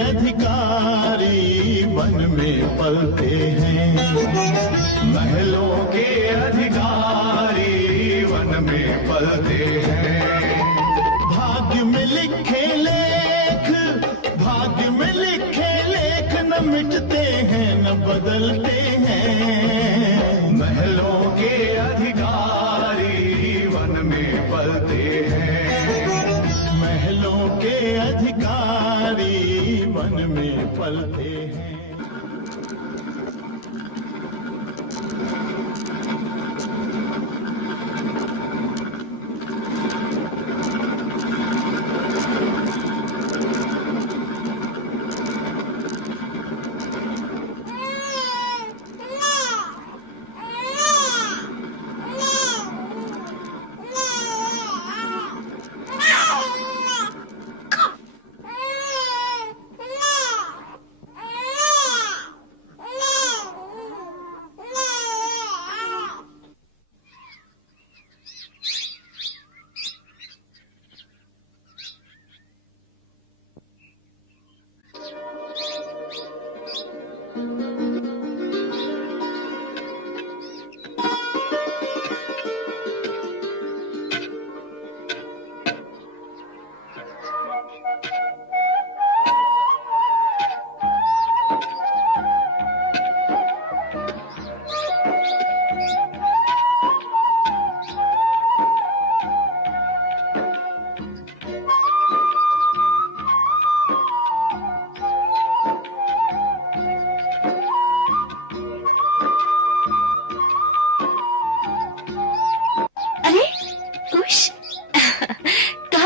अधिकारी वन में पलते हैं। महलों के अधिकारी वन में पलते हैं। भाग्य में लिखे लेख, भाग्य में लिखे लेख न मिटते हैं न बदलते हैं। महलों के अधिकारी वन में पलते हैं। महलों के अधिकारी वन में पलते हैं।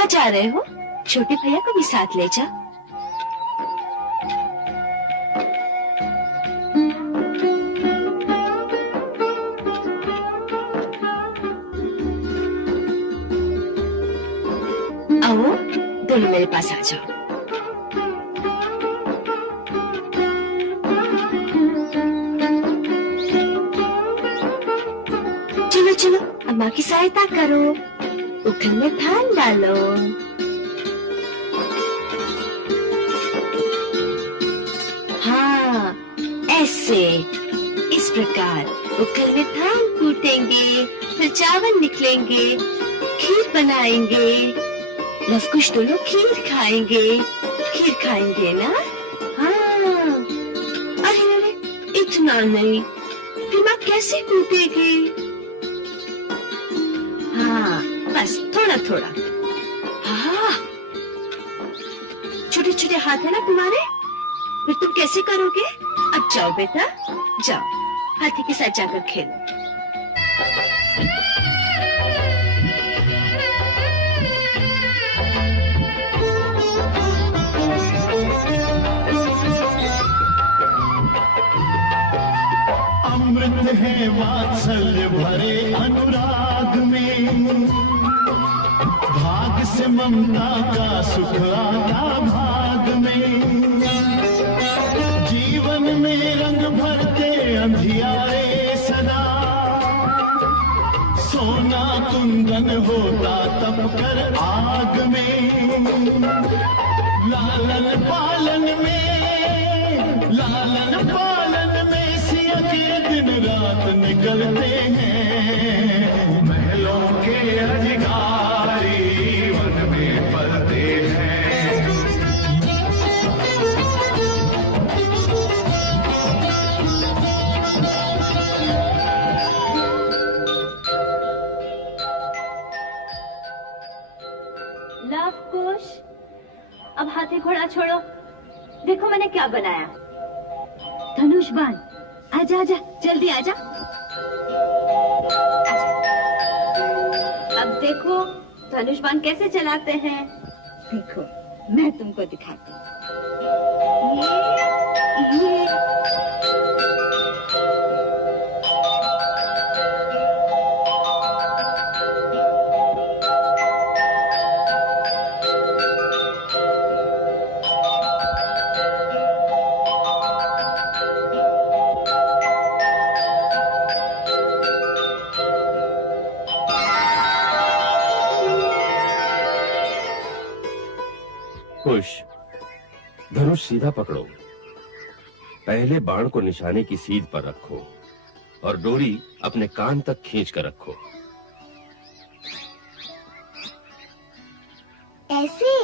जा रहे हो? छोटे भैया को भी साथ ले जा। आओ दोनों मेरे पास आ जाओ। चलो चलो अम्मा की सहायता करो, उखल में धान डालो। हाँ ऐसे, इस प्रकार उखल में धान कूटेंगे, फिर चावल निकलेंगे, खीर बनाएंगे। लवकुश तो लोग खीर खाएंगे ना? हाँ। अरे अरे इतना नहीं, फिर माँ कैसे कूटेगी? हाँ बस थोड़ा थोड़ा। हाँ छोटे छोटे हाथ है ना तुम्हारे, फिर तुम कैसे करोगे? अब जाओ बेटा, जाओ हाथी के साथ जाकर खेलो। अमृत है वात्सल्य भरे अनुराग में, भाग से ममता का सुख आता भाग में। जीवन में रंग भरते अंधियारे सदा, सोना कुंदन होता तप कर आग में। लालन पालन में, लालन पालन में सिया के दिन रात निकलते हैं। महलों के अधिकारी वन में पलते हैं। लवकुश, अब हाथी घोड़ा छोड़ो, देखो मैंने क्या बनाया। धनुष बाण, आजा आजा जल्दी आजा। अब देखो धनुष बाण कैसे चलाते हैं। देखो मैं तुमको दिखाती हूँ। ये खुश, धनुष सीधा पकड़ो। पहले बाण को निशाने की सीध पर रखो और डोरी अपने कान तक खींच कर रखो। ऐसे?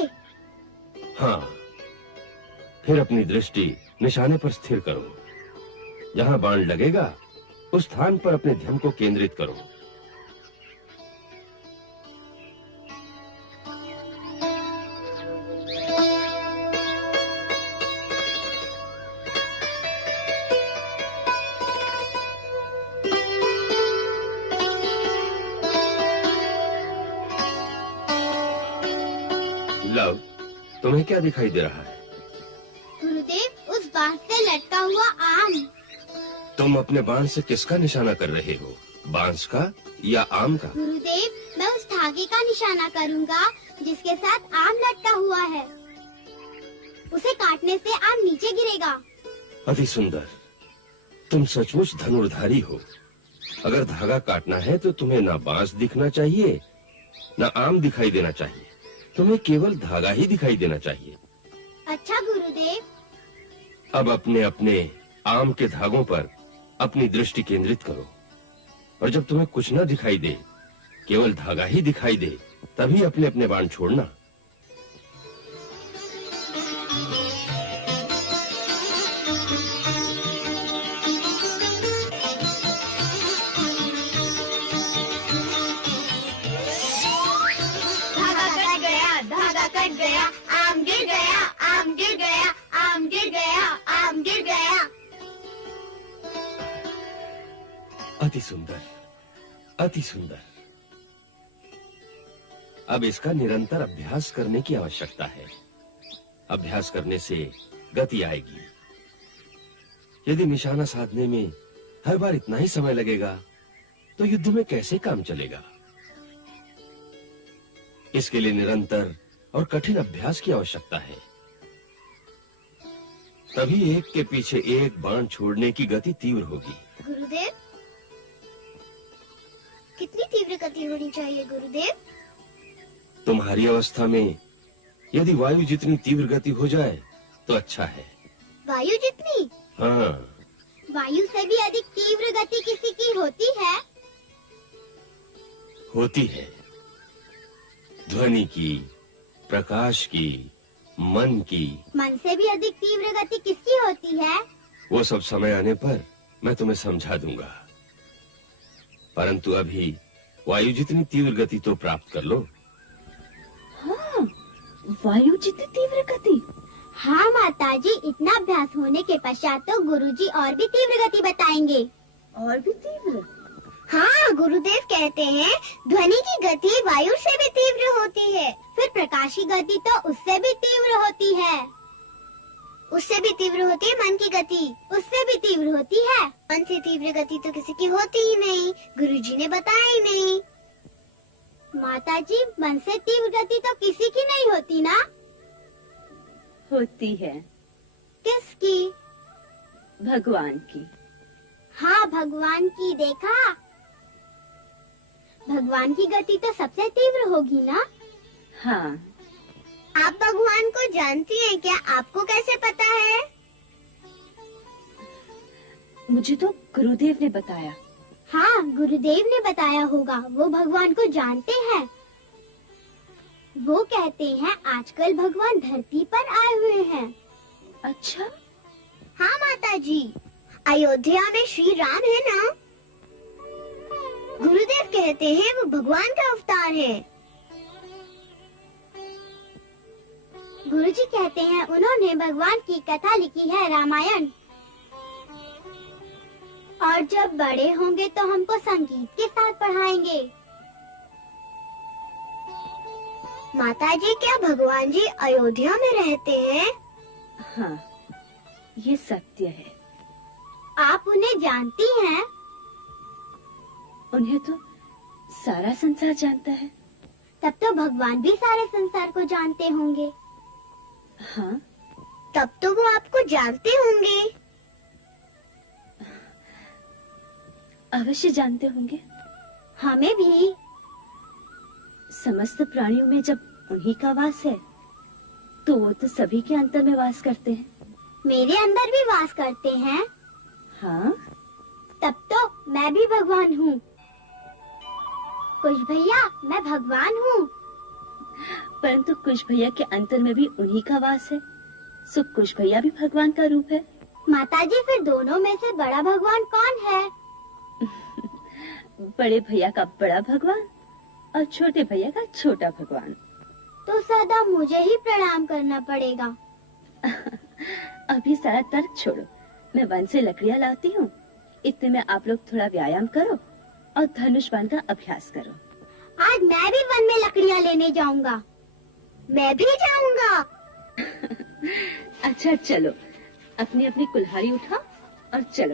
हाँ। फिर अपनी दृष्टि निशाने पर स्थिर करो। जहां बाण लगेगा उस स्थान पर अपने ध्यान को केंद्रित करो। लव, तुम्हें क्या दिखाई दे रहा है? गुरुदेव, उस बांस से लटका हुआ आम। तुम अपने बाण से किसका निशाना कर रहे हो, बांस का या आम का? गुरुदेव, मैं उस धागे का निशाना करूंगा जिसके साथ आम लटका हुआ है। उसे काटने से आम नीचे गिरेगा। अति सुंदर। तुम सचमुच धनुर्धारी हो। अगर धागा काटना है तो तुम्हें ना बांस दिखना चाहिए ना आम दिखाई देना चाहिए। तुम्हें केवल धागा ही दिखाई देना चाहिए। अच्छा गुरुदेव। अब अपने अपने आम के धागों पर अपनी दृष्टि केंद्रित करो और जब तुम्हें कुछ न दिखाई दे, केवल धागा ही दिखाई दे, तभी अपने अपने बाण छोड़ना। धागा कट गया, आम गिर गया, आम गिर गया, आम गिर गया, आम गिर गया। अति सुंदर, अति सुंदर। अब इसका निरंतर अभ्यास करने की आवश्यकता है। अभ्यास करने से गति आएगी। यदि निशाना साधने में हर बार इतना ही समय लगेगा तो युद्ध में कैसे काम चलेगा? इसके लिए निरंतर और कठिन अभ्यास की आवश्यकता है। तभी एक के पीछे एक बाण छोड़ने की गति तीव्र होगी। गुरुदेव, कितनी तीव्र गति होनी चाहिए गुरुदेव? तुम्हारी अवस्था में यदि वायु जितनी तीव्र गति हो जाए तो अच्छा है। वायु जितनी? हाँ। वायु से भी अधिक तीव्र गति किसी की होती है? होती है। ध्वनि की, प्रकाश की, मन की। मन से भी अधिक तीव्र गति किसकी होती है? वो सब समय आने पर मैं तुम्हें समझा दूंगा। परंतु अभी वायु जितनी तीव्र गति तो प्राप्त कर लो। हाँ, वायु जितनी तीव्र गति। हाँ माताजी, इतना अभ्यास होने के पश्चात तो गुरुजी और भी तीव्र गति बताएंगे। और भी तीव्र? हाँ, गुरुदेव कहते हैं ध्वनि की गति वायु से भी तीव्र होती है। फिर प्रकाश की गति तो उससे भी तीव्र होती है। उससे भी तीव्र होती है मन की गति, उससे भी तीव्र होती है। मन से तीव्र गति तो किसी की होती ही नहीं, गुरुजी ने बताया ही नहीं। माताजी, मन से तीव्र गति तो किसी की नहीं होती ना? होती है। किसकी? भगवान की। हाँ, भगवान की। देखा, भगवान की गति तो सबसे तीव्र होगी ना? हाँ। आप भगवान को जानती हैं क्या? आपको कैसे पता है? मुझे तो गुरुदेव ने बताया। हाँ, गुरुदेव ने बताया होगा। वो भगवान को जानते हैं। वो कहते हैं आजकल भगवान धरती पर आए हुए हैं। अच्छा? हाँ माताजी, अयोध्या में श्री राम है ना? गुरुदेव कहते हैं वो भगवान का अवतार है। गुरुजी कहते हैं उन्होंने भगवान की कथा लिखी है, रामायण। और जब बड़े होंगे तो हमको संगीत के साथ पढ़ाएंगे। माताजी, क्या भगवान जी अयोध्या में रहते हैं? हाँ, ये सत्य है। आप उन्हें जानती हैं? उन्हें तो सारा संसार जानता है। तब तो भगवान भी सारे संसार को जानते होंगे। हाँ। तब तो वो आपको जानते होंगे। अवश्य जानते होंगे। हमें भी। समस्त प्राणियों में जब उन्हीं का वास है तो वो तो सभी के अंतर में वास करते हैं। मेरे अंदर भी वास करते हैं। हाँ, तब तो मैं भी भगवान हूँ। कुश भैया, मैं भगवान हूँ। परंतु कुश भैया के अंतर में भी उन्हीं का वास है, सो कुश भैया भी भगवान का रूप है। माताजी, फिर दोनों में से बड़ा भगवान कौन है? बड़े भैया का बड़ा भगवान और छोटे भैया का छोटा भगवान। तो सदा मुझे ही प्रणाम करना पड़ेगा। अभी सारा तर्क छोड़ो, मैं वन से लकड़ियाँ लाती हूँ। इतने में आप लोग थोड़ा व्यायाम करो और धनुष बाण का अभ्यास करो। आज मैं भी वन में लकड़ियाँ लेने जाऊंगा। मैं भी जाऊंगा। अच्छा चलो, अपनी अपनी कुल्हाड़ी उठाओ और चलो।